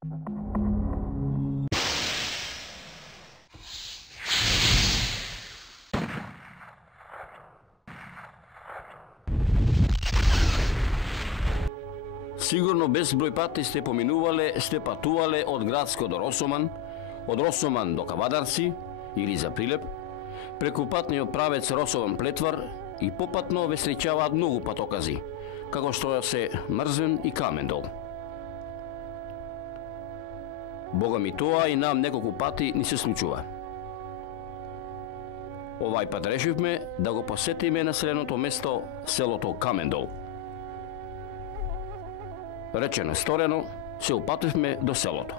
Сигурно безброј пати сте поминувале, сте патувале од Градско до Росоман, од Росоман до Кавадарци или за Прилеп, преку патниот правец Росоман-Плетвар и попатно ве среќаваат многу патокази, како што се Мрзен и Камендол. Бога ми тоа и нам неколку пати ни се случува. Овај пат решивме да го посетиме населеното место селото Камендол. Речено сторено, се упативме до селото.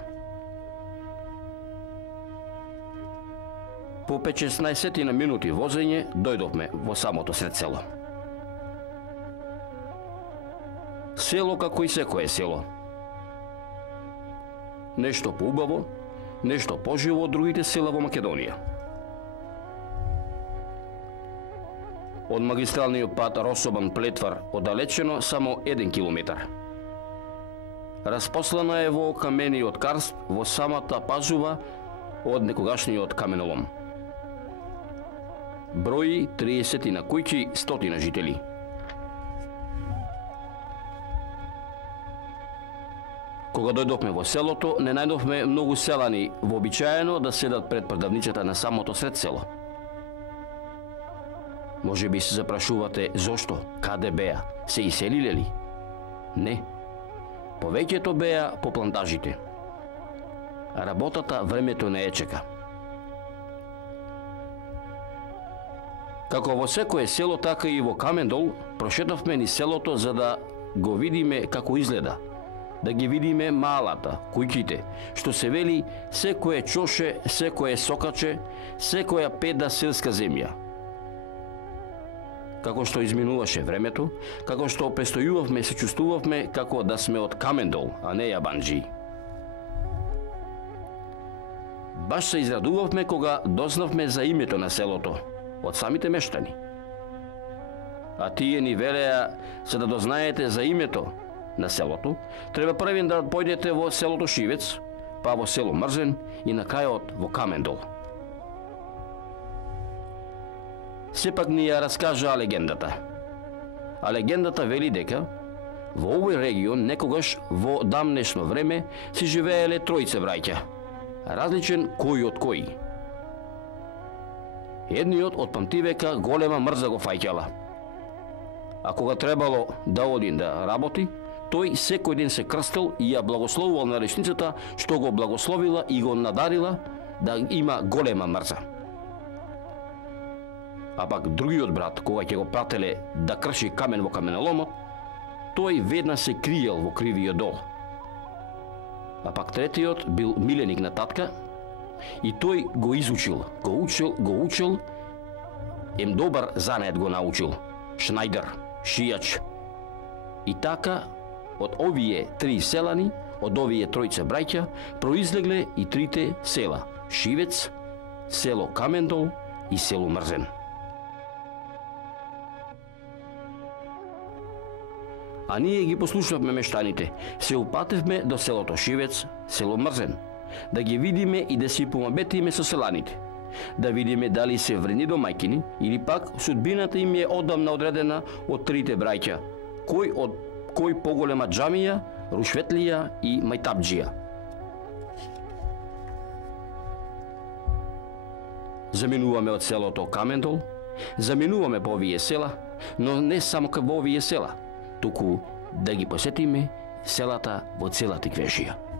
По 15 на минути возење дојдовме во самото сред село. Село како и секое село. Нешто поубаво, нешто поживо од другите села во Македонија. Од магистралниот пат Росоман-Плетвар оддалечено само 1 километар. Распослана е во камениот карст во самата пазува од некогашниот каменолом. Брои 30 на куќи, 100 на жители. Кога дојдовме во селото, не најдовме многу селани вообичаено да седат пред продавницата на самото сред село. Може би се запрашувате зошто, каде беа, се иселиле ли? Не. Повеќето беа по плантажите. Работата времето не ја чека. Како во секое село, така и во Камендол, прошетавме ни селото за да го видиме како изгледа, да ги видиме малата, куќите, што се вели секое чоше, секое сокаче, секоја педа селска земја. Како што изминуваше времето, како што престојувавме, се чувствувавме како да сме од Камендол, а не јабанџи. Баш се израдувавме кога дознавме за името на селото, од самите мештани. А тие ни велеа, за да дознаете за името на селото, треба првен да појдете во селото Шивец, па во село Мрзен и на крајот во Камендол. Сепак ни ја раскажаа легендата. А легендата вели дека во овој регион некогаш во дамнешно време си живееле тројце браќа, различен кој од кој. Едниот од памтивека голема мрза го фаќала. А кога требало да оди да работи, тој секој ден се крстел и ја благословувал на речницата што го благословила и го надарила да има голема мрза. А пак другиот брат, кога ќе го прателе да крши камен во каменоломот, тој веднаш се криел во кривиот дол. А пак третиот бил миленик на татка и тој го изучил, го учил, ем добар занет го научил, шнајдер, шијач. И така, од овие три селани, од овие тројца браќа, произлегле и трите села: Шивец, село Камендол и село Мрзен. А ние ги послушавме мештаните, се упатевме до селото Шивец, село Мрзен, да ги видиме и да си помабетиме со селаните, да видиме дали се вредни домајкини или пак судбината им е одамна одредена од трите браќа, кој поголема џамија, рушветлија и мајтабџија. Заминуваме од селото Камендол, заминуваме по овие села, но не само во овие села, туку да ги посетиме селата во цела Тиквешија.